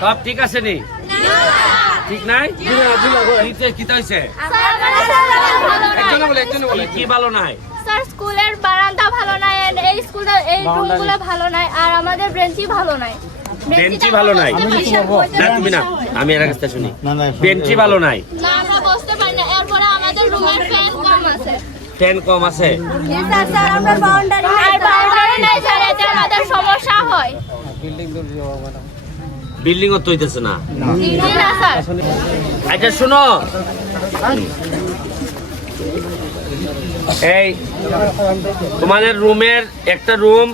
সব ঠিক আছে নি? ঠিক নাই? কি ভালো নাই? স্যার স্কুলের বারান্দা ভালো নাই, এই রুমগুলো ভালো নাই, আর আমাদের বেঞ্চি ভালো নাই। বেঞ্চি ভালো নাই? না তুমি না, আমি এর কাছে শুনি। বেঞ্চি ভালো নাই না, আমরা বসতে পারি না। এরপরে আমাদের রুমের ফ্যান কম আছে। ফ্যান কম আছে? স্যার আমরা বাউন্ডারি নাই স্যার, এতে আমাদের সমস্যা হয়। বিল্ডিং ও তৈতেছে না? না স্যার। আচ্ছা শুনো, এই তোমাদের রুমের একটা রুম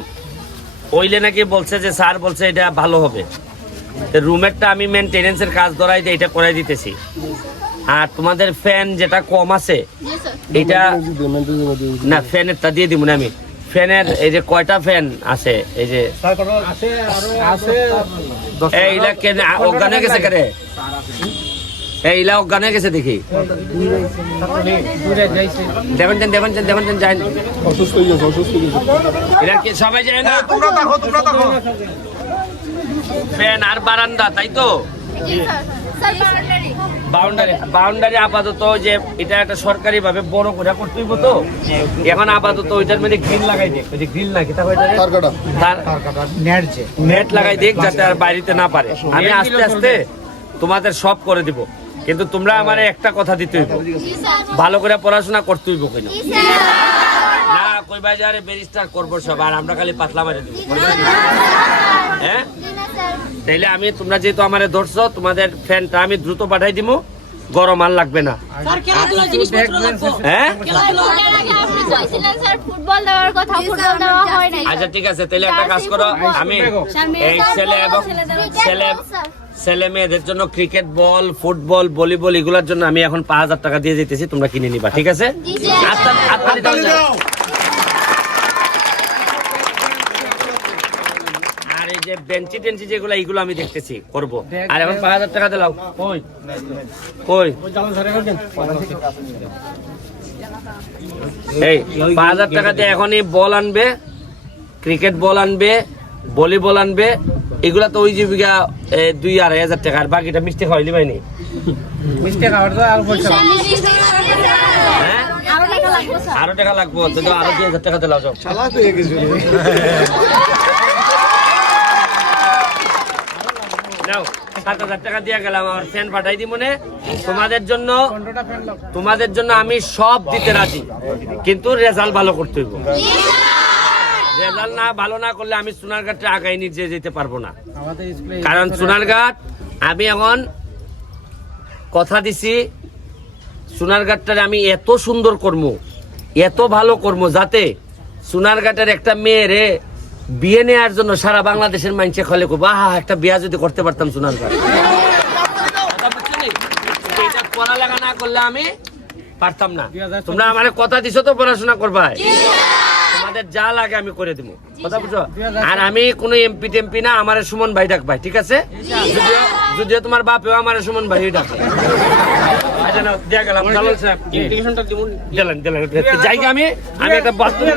ওইলে নাকি বলছে যে স্যার বলছে এটা ভালো হবে, রুমেরটা আমি মেনটেনেন্সের কাজ ধরাই দিয়ে এটা করাই দিতেছি। আর তোমাদের ফ্যান যেটা কম আছে এটা না, ফ্যানেরটা দিয়ে দিব না আমি। ফ্যানের এই যে কয়টা ফ্যান আছে, এই যে এইলা কেন অজ্ঞান হয়ে গেছে কেন? এইলা অজ্ঞান হয়ে গেছে দেখি। দেবেন যাই এরা কি সবাই যায় না? ফ্যান আর বারান্দা, তাই তো? বাউন্ডারি আপাতত যে এটা একটা সরকারি ভাবে বড় করে করতে হইব, তো এখন আপাতত ওইটার মধ্যে গ্রিল লাগাই দেখ, ওই যে গ্রিল না কি নেট লাগাই দেখ, যাতে আর বাইরেতে না পারে। আমি আস্তে আস্তে তোমাদের সব করে দিব, কিন্তু তোমরা আমার একটা কথা দিতে হইব, ভালো করে পড়াশোনা করতে হইব। কিনা না কই বাজারে ব্যারিস্টার করবো সব, আর আমরা খালি পাতলা মারে দিব। হ্যাঁ, তাইলে আমি তোমরা যেহেতু আমারে ধরছো, তোমাদের ফ্যানটা আমি দ্রুত পাঠাই দিব, গরম আর লাগবে না। হ্যাঁ আচ্ছা ঠিক আছে, তাহলে একটা কাজ করো, আমি এই ছেলে এবং ছেলে মেয়েদের জন্য ক্রিকেট বল, ফুটবল, ভলিবল এগুলোর জন্য আমি এখন 5,000 টাকা দিয়ে যেতেছি, তোমরা কিনে নিবা, ঠিক আছে? আর এই যে বেঞ্চি টেঞ্চি যেগুলো, এইগুলো আমি দেখতেছি করবো। আর এখন 5,000 টাকা দিলাও, কই এই 5,000 টাকা দিয়ে এখনই বল আনবে, ক্রিকেট বল আনবে, ভলিবল আনবে, এগুলা তো ওই জীবিকা 2,000-2,500 টাকা। আর বাকিটা মিষ্টি খাওয়াইলি পাইনি? মিষ্টি খাওয়ার তো আরো টাকা লাগবো, তো আরো 2,000 টাকা দিলাও। নাও 7,000 টাকা দিয়ে গেলাম, আমার ফ্যান পাঠাই দি মনে। তোমাদের জন্য আমি সব দিতে রাজি, কিন্তু রেজাল্ট ভালো করতে হইব। রেজাল্ট না ভালো না করলে আমি সোনারঘাটে আগাই নিয়ে যেতে পারবো না, কারণ সোনারঘাট আমি এখন কথা দিছি, সোনারঘাটটারে আমি এত সুন্দর করবো, এত ভালো করবো, যাতে সোনারঘাটের একটা মেয়েরে বিয়ে নেওয়ার জন্য সারা বাংলাদেশের মানুষে খলে করবো, আহা একটা বিয়া যদি করতে পারতাম সোনারঘাট। এটা পড়ালেখা না করলে আমি পারতাম না। তোমরা আমার কথা দিছো তো পড়াশোনা করবা, তোমাদের যা লাগে আমি করে দিব, কথা বুঝো? আর আমি কোনো এমপি টেমপি না, আমার সুমন ভাই ডাক ভাই, ঠিক আছে? যদিও তোমার বাপেও আমার সুমন ভাই ডাক। জায়গা আমি একটা বাথরুম